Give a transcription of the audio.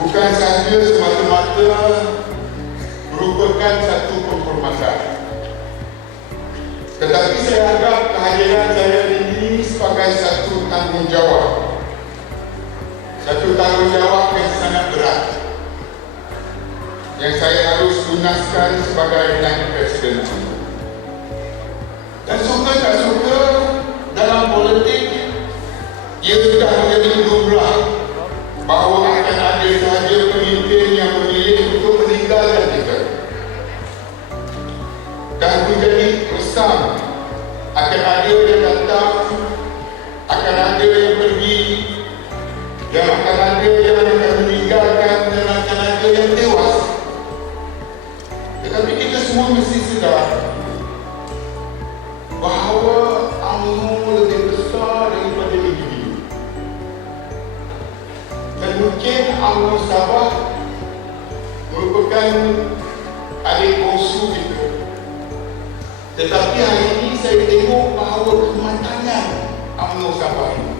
bukan sahaja semata-mata merupakan satu penghormatan. Tetapi saya anggap kehadiran saya ini sebagai satu tanggungjawab. Satu tanggungjawab yang sangat berat. Yang saya harus tunaskan sebagai Tuan Presiden Dan suka tak suka dalam politik, ia sudah menjadi jumlah bahawa resam akan ada yang datang, akan ada yang pergi, dan akan ada yang akan meninggalkan dan akan ada yang tewas. Tetapi kita semua mesti sedar bahawa UMNO lebih besar daripada individu. Dan mungkin UMNO Sabah merupakan Tetapi hari ini saya tengok bahawa kematangan UMNO Sabah ini